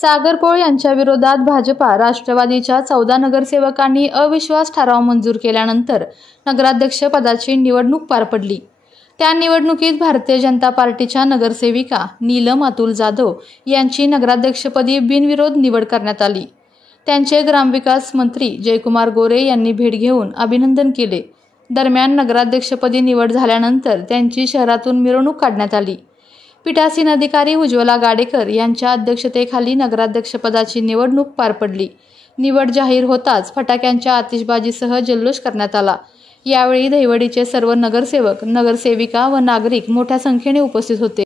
सागरपोळ यांच्या विरोधात भाजपा राष्ट्रवादीच्या 14 नगरसेवकांनी अविश्वास ठराव मंजूर केल्यानंतर नगराध्यक्ष पदाची निवडणूक पार पडली। त्या निवडणुकीत भारतीय जनता पार्टीच्या नगरसेविका नीलम अतुल जाधव यांची नगराध्यक्षपदी बिनविरोध निवड करण्यात आली। त्यांचे ग्रामविकास मंत्री जयकुमार गोरे यांनी भेट घेऊन अभिनंदन केले। दरम्यान नगराध्यक्षपदी निवड झाल्यानंतर त्यांची शहरातून मिरवणूक काढण्यात आली। पीठासीन अधिकारी उज्ज्वला गाडेकर यांच्या अध्यक्षतेखाली नगराध्यक्षपदाची निवडणूक पार पडली। निवड जाहीर होताच फटाक्यांच्या आतिषबाजीसह जल्लोष करण्यात आला। यावेळी दहिवडीचे सर्व नगरसेवक, नगरसेविका व नागरिक मोठ्या संख्येने उपस्थित होते।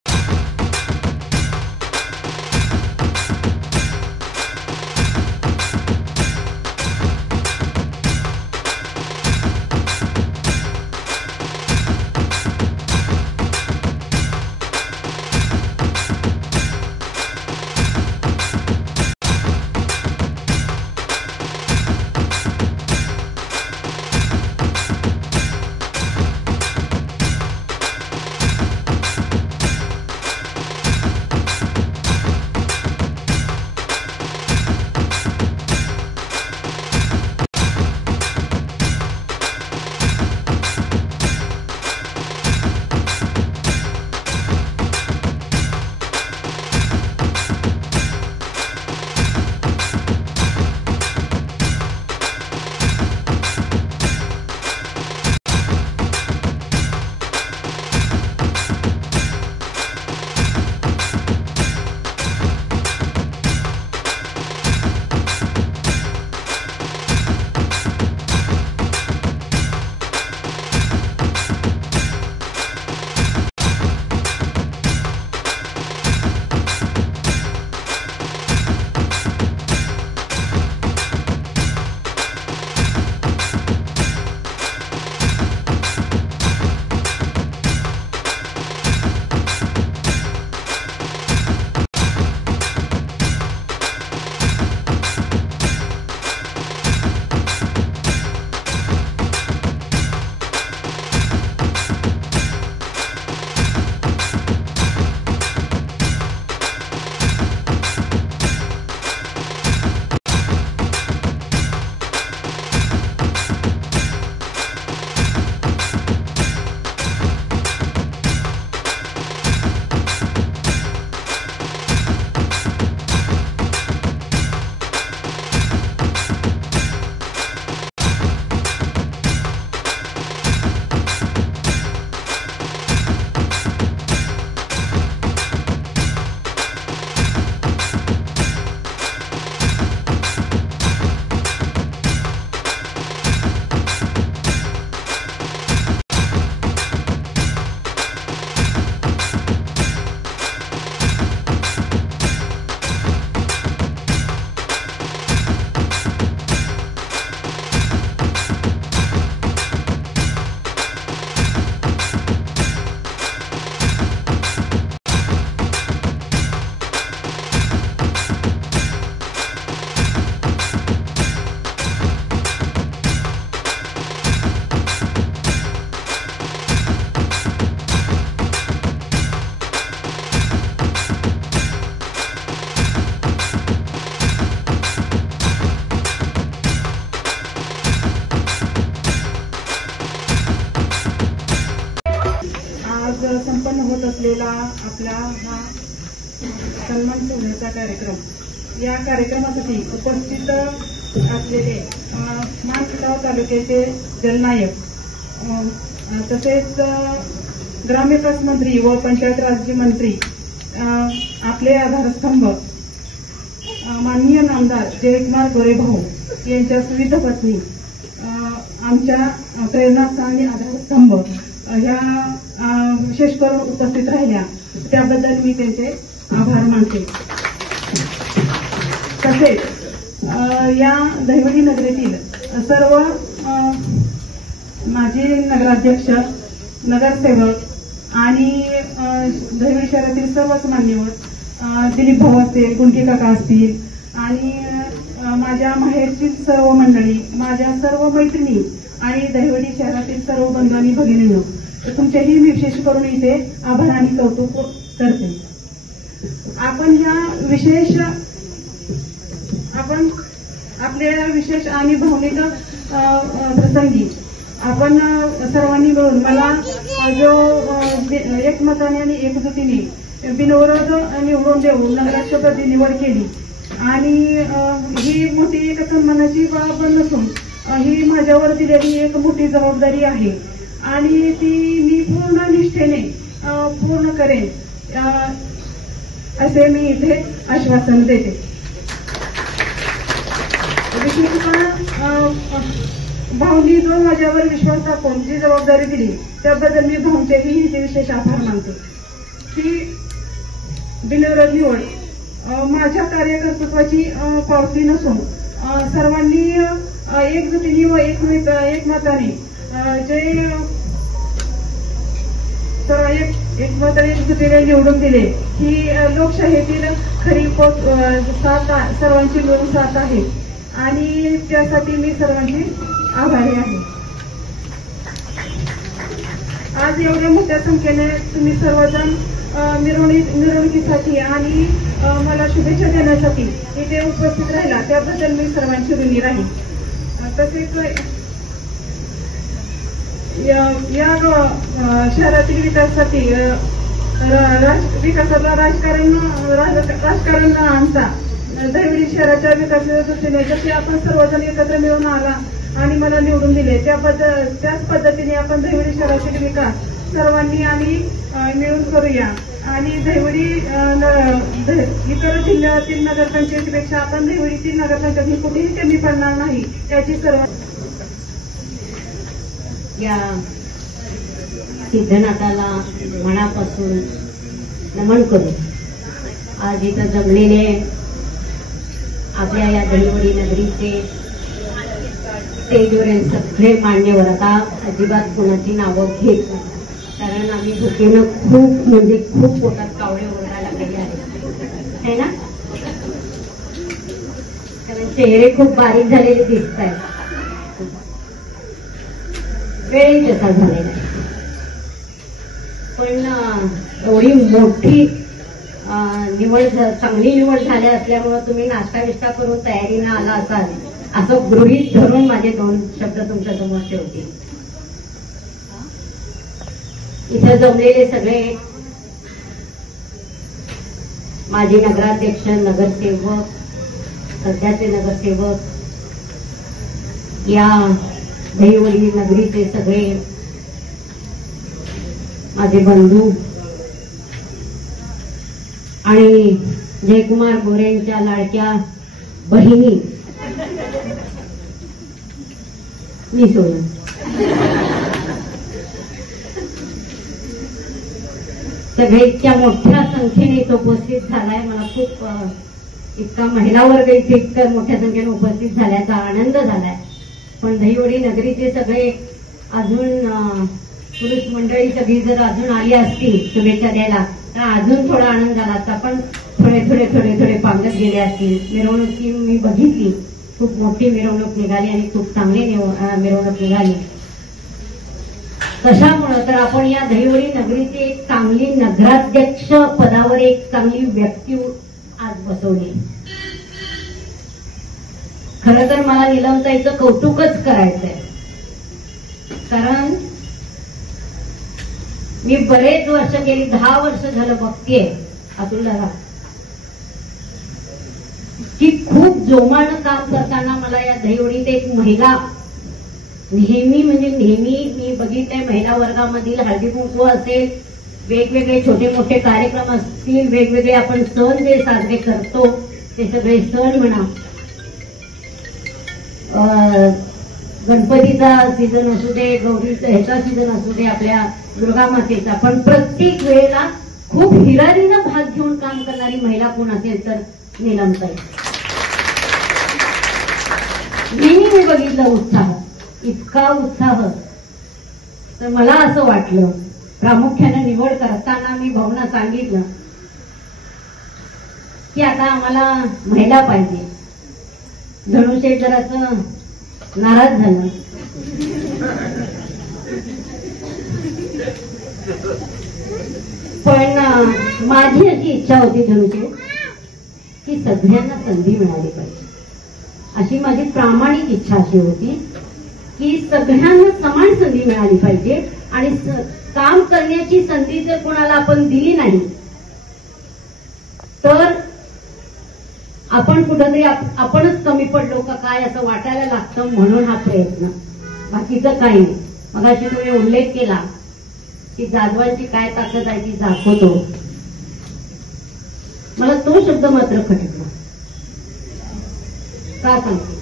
संपन्न होत असलेला आपला हा सन्मान सोहळ्याचा कार्यक्रम, या कार्यक्रमासाठी उपस्थित असलेले माणगाव तालुक्याचे जलनायक तसेच ग्रामविकास मंत्री व पंचायत राज मंत्री, आपले आधारस्तंभ माननीय नामदार जयकुमार गोरे भाऊ यांच्या सुविध पत्नी, आमच्या प्रेरणास्थान आधारस्तंभ ह्या विशेष करून उपस्थित राहिल्या त्याबद्दल मी त्यांचे आभार मानते। तसेच या दहिवडी नगरीतील सर्व माजी नगराध्यक्ष, नगरसेवक आणि दहिवडी शहरातील सर्वच मान्यवर, दिलीप भाऊ असतील, गुंटी काका असतील आणि माझ्या माहेरची सर्व मंडळी, माझ्या सर्व मैत्रिणी आणि दहिवडी शहरातील सर्व बंधू आणि भगिनींनो, तुमचेही मी विशेष करून इथे आभार आणि कौतुक करते। आपण ह्या विशेष आपण आपल्या विशेष आणि भावनिक प्रसंगी आपण सर्वांनी मिळून मला जो एकमताने आणि एकजुटीने बिनविरोध निवडून देऊन नगराध्यक्षपदी निवड केली आणि ही मोठी एक सन्मानाची बाब नसून ही माझ्यावर दिलेली एक मोठी जबाबदारी आहे आणि ती मी पूर्ण निष्ठेने पूर्ण करेन असे मी इथे आश्वासन देते. विशेषतः भाऊंनी जो माझ्यावर विश्वास दाखवून जी जबाबदारी दिली त्याबद्दल मी भाऊंचेही हिचे विशेष आभार मानते. ती बिनविरोध निवड माझ्या कार्यकर्तृत्वाची पावती नसून सर्वांनी एकजुटीने व एकमताने जे एकजुटीने निवडून दिले ही लोकशाहीतील खरी साथ सर्वांची मिळून साथ आहे आणि त्यासाठी मी सर्वांची आभारी आहे. आज एवढ्या मोठ्या संख्येने तुम्ही सर्वजण मिरवणुकीसाठी आणि मला शुभेच्छा देण्यासाठी इथे उपस्थित राहिला त्याबद्दल मी सर्वांची ऋणी राहील. तसेच या शहरातील विकासासाठी विकासाला राजकारण आणता दहिवडी शहराच्या विकासाच्या दृष्टीने जसे आपण सर्वजण एकत्र मिळून आला आणि मला निवडून दिले त्याच पद्धतीने आपण दहिवडी शहरातील विकास सर्वांनी आणि मिळून करूया आणि दहिवडी इतर जिल्ह्यातील नगरपंचायतीपेक्षा आपण दहिवडीतील नगरपंचायत ही कुठेही कमी पडणार नाही याची सर्व या सिद्धनाथाला मनापासून नमन करू. आज इथं जमलेले आपल्या या दहिवडी नगरीचे स्टेजवर सगळे मान्यवर, आता अजिबात कोणाची नावं घेत नाही कारण आम्ही भुकेनं खूप पोटात कावळे ओरडायला लागलेले आहे ना, कारण चेहरे खूप बारीक झालेले दिसत आहेत. वेळही तसा झालेला आहे पण एवढी मोठी चांगली निवड झाल्या असल्यामुळे तुम्ही नाश्ता विष्टा करून तयारीनं आला असाल असं गृहीत धरून माझे 2 शब्द तुमच्या समोर ठेवते. इथे जमलेले सगळे माजी नगराध्यक्ष, नगरसेवक, सध्याचे नगरसेवक, या दहिवडी नगरीचे सगळे माझे बंधू आणि जयकुमार गोरेंच्या लाडक्या बहिणी मी सोडून सगळे इतक्या मोठ्या संख्येने इथं उपस्थित झालाय. मला खूप इतका महिला वर्ग इथे इतक्या मोठ्या संख्येने उपस्थित झाल्याचा आनंद झालाय. पण दहिवडी नगरीचे सगळे अजून पुरुष मंडळी सगळी जर अजून आली असती शुभेच्छा द्यायला तर अजून थोडा आनंद झाला असता. पण थोडे पांगत गेले असतील. मिरवणुकी मी बघितली, खूप मोठी मिरवणूक निघाली आणि खूप चांगली मिरवणूक निघाली. कशामुळं तर आपण या दहिवडी नगरीची एक चांगली नगराध्यक्ष पदावर एक चांगली व्यक्ती आज बसवली. खरं तर मला नीलमताईचं कौतुकच करायचंय कारण मी बरेच वर्ष गेली 10 वर्ष झालं बघतीये अतुलला की खूप जोमानं काम करताना मला या दहिवडीत एक महिला नेहमी मी बघितलंय. महिला वर्गामधील हळदी कुंकू असेल, वेगवेगळे छोटे मोठे कार्यक्रम असतील, वेगवेगळे आपण सण जे साजरे करतो ते सगळे सण म्हणा, गणपतीचा सीझन असू दे, गौरीचा ह्याचा सीझन असू दे, आपल्या दुर्गा मातेचा, पण प्रत्येक वेळेला खूप हिरारीनं भाग घेऊन काम करणारी महिला कोण असेल तर नीलमताई. नेहमी मी बघितलं उत्साह, इतका उत्साह. तर मला असं वाटलं प्रामुख्याने निवड करताना मी भावना सांगितलं की आता आम्हाला महिला पाहिजे. धनुषे जरासं नाराज झालं. पण माझी अशी इच्छा होती धनुषे की सगळ्यांना संधी मिळाली पाहिजे, अशी माझी प्रामाणिक इच्छा अशी होती की सगळ्यांना समान संधी मिळाली पाहिजे. आणि काम करण्याची संधी जर कोणाला आपण दिली नाही तर आपण कुठंतरी आपणच कमी पडलो का काय असं वाटायला लागतं. म्हणून हा प्रयत्न, बाकीचं काही नाही. मगाशी तुम्ही उल्लेख केला की जाधवांची काय ताकद आहे ती दाखवतो. मला तो शब्द मात्र खटकला. का सांगते,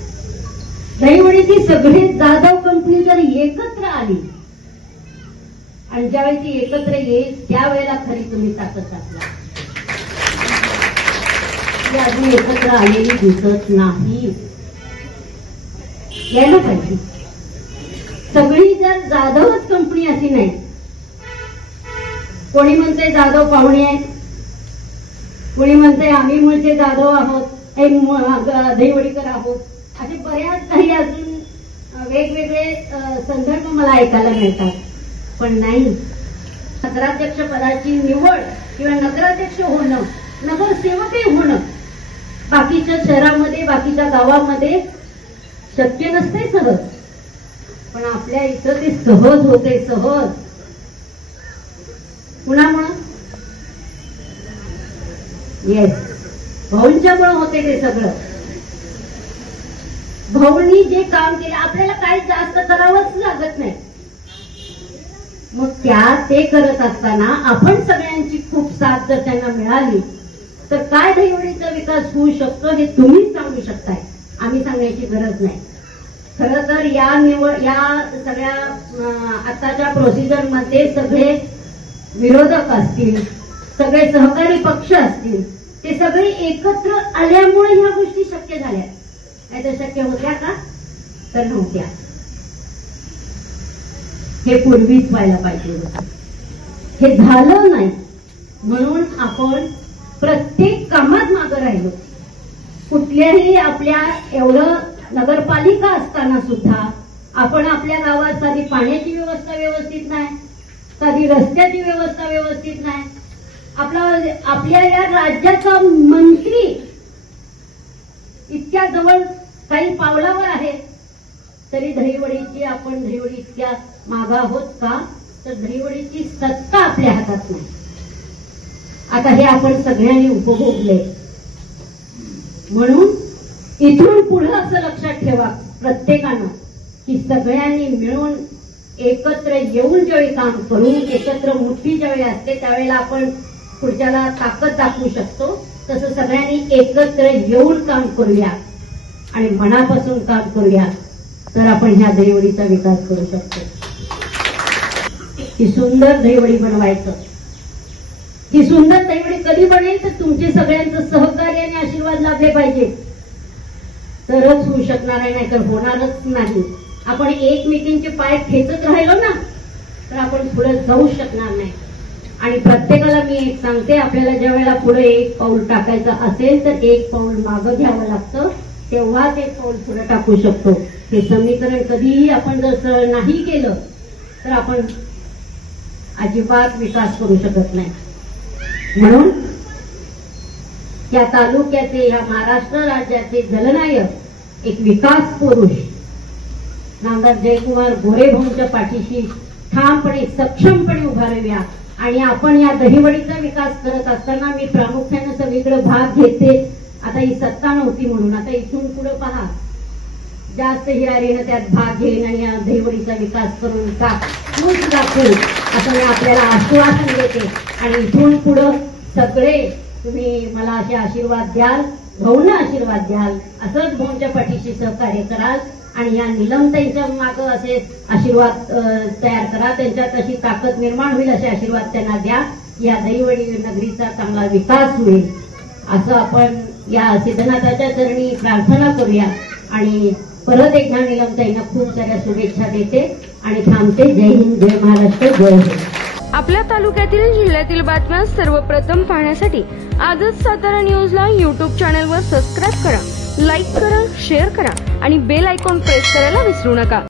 दहीवडीची सगळे जाधव कंपनी जर एकत्र आली आणि ज्यावेळी ती एकत्र येईल त्यावेळेला खरी तुम्ही ताकद दाखवा. ती अजून एकत्र आलेली दिसत नाही. यायला पाहिजे. सगळी जर जाधवच कंपनी अशी नाही, कोणी म्हणते जाधव पाहुणे आहेत, कोणी म्हणते आम्ही मूळचे जाधव आहोत, दहीवडीकर आहोत, असे बऱ्याच काही अजून वेगवेगळे संदर्भ मला ऐकायला मिळतात. पण नाही, नगराध्यक्ष पदाची निवड किंवा नगराध्यक्ष होणं, नगरसेवकही होणं बाकीच्या शहरामध्ये बाकीच्या गावामध्ये शक्य नसते सहज, पण आपल्या इथं ते सहज होते. सहज कुणामुळं? येस, भाऊंच्यामुळे होते ते सगळं. भाऊंनी जे काम केलं आपल्याला काही जास्त करावंच लागत नाही. मग ते करत असताना आपण सगळ्यांची खूप साथ जर त्यांना मिळाली तर काय दहीवडीचा विकास होऊ शकतो हे तुम्हीच सांगू शकताय, आम्ही सांगण्याची गरज नाही. खरं तर या सगळ्या आताच्या प्रोसिजरमध्ये सगळे विरोधक असतील, सगळे सहकारी पक्ष असतील, ते सगळे एकत्र आल्यामुळे ह्या गोष्टी शक्य झाल्या. नाही तर शक्य होत्या का? तर नव्हत्या. हे पूर्वीच व्हायला पाहिजे होतं. हे झालं नाही म्हणून आपण प्रत्येक कामात मागं राहिलो. कुठल्याही आपल्या एवढं नगरपालिका असताना सुद्धा आपण आपल्या गावात साधी पाण्याची व्यवस्था व्यवस्थित नाही, साधी रस्त्याची व्यवस्था व्यवस्थित नाही. आपल्या या राज्याचा मंत्री इतक्या जवळ काही पावलावर आहे तरी आपण दहीवडी इतक्या मागे आहोत का? तर दहीवडीची सत्ता आपल्या हातात नाही. आता हे आपण सगळ्यांनी उपभोगले. म्हणून इथून पुढे असं लक्षात ठेवा प्रत्येकानं की सगळ्यांनी मिळून एकत्र येऊन ज्यावेळी काम करून एकत्र मुठ्ठी ज्यावेळी असते त्यावेळेला आपण पुढच्याला ताकद दाखवू शकतो. तसं सगळ्यांनी एकत्र येऊन काम करूया आणि मनापासून काम करूया तर आपण ह्या दहीवडीचा विकास करू शकतो. ही सुंदर दहीवडी बनवायचं. ही सुंदर दहीवडी कधी बनेल तर तुमचे सगळ्यांचं सहकार्य आणि आशीर्वाद लाभले पाहिजे तरच होऊ शकणार आहे, नाही तर होणारच नाही. आपण एकमेकींचे पाय खेचत राहिलो ना तर आपण पुढे जाऊ शकणार नाही. आणि प्रत्येकाला मी एक सांगते, आपल्याला ज्या वेळेला पुढे एक पाऊल टाकायचं असेल तर एक पाऊल मागं घ्यावं लागतं, तेव्हाच एक पाऊल पुढे टाकू शकतो. हे समीकरण कधीही आपण जर नाही केलं तर आपण अजिबात विकास करू शकत नाही. म्हणून या तालुक्याचे, या महाराष्ट्र राज्याचे जलनायक एक विकास पुरुष नामदार जयकुमार गोरे भाऊंच्या पाठीशी ठामपणे सक्षमपणे उभारूया. आणि आपण या दहीवडीचा विकास करत असताना मी प्रामुख्याने सगळीकडे भाग घेते. आता ही सत्ता नव्हती म्हणून आता इथून पुढे पहा जास्त हिरारीनं त्यात भाग घेईन आणि या दहीवडीचा विकास करून दाखवू असं मी आपल्याला आश्वासन देते. आणि इथून पुढे सगळे तुम्ही मला असे आशीर्वाद द्याल, भाऊंना आशीर्वाद द्याल, असंच भाऊंच्या पाठीशी सहकार्य कराल आणि या निलमताईंच्या मागं असे आशीर्वाद तयार करा, त्यांच्यात अशी ताकद निर्माण होईल असे आशीर्वाद त्यांना द्या. या दहीवडी नगरीचा चांगला विकास होईल असं आपण या सिद्धनाथाच्या चरणी प्रार्थना करूया. आणि परत एकदा निलमताईंना खूप साऱ्या शुभेच्छा देते आणि थांबते. जय हिंद, जय महाराष्ट्र, जय हिंद. आपल्या तालुक्यातील जिल्ह्यातील बातम्या सर्वप्रथम पाहण्यासाठी आजच सातारा न्यूजला YouTube चॅनलवर सबस्क्राईब करा, लाईक करा, शेअर करा आणि बेल आयकॉन प्रेस करायला विसरू नका.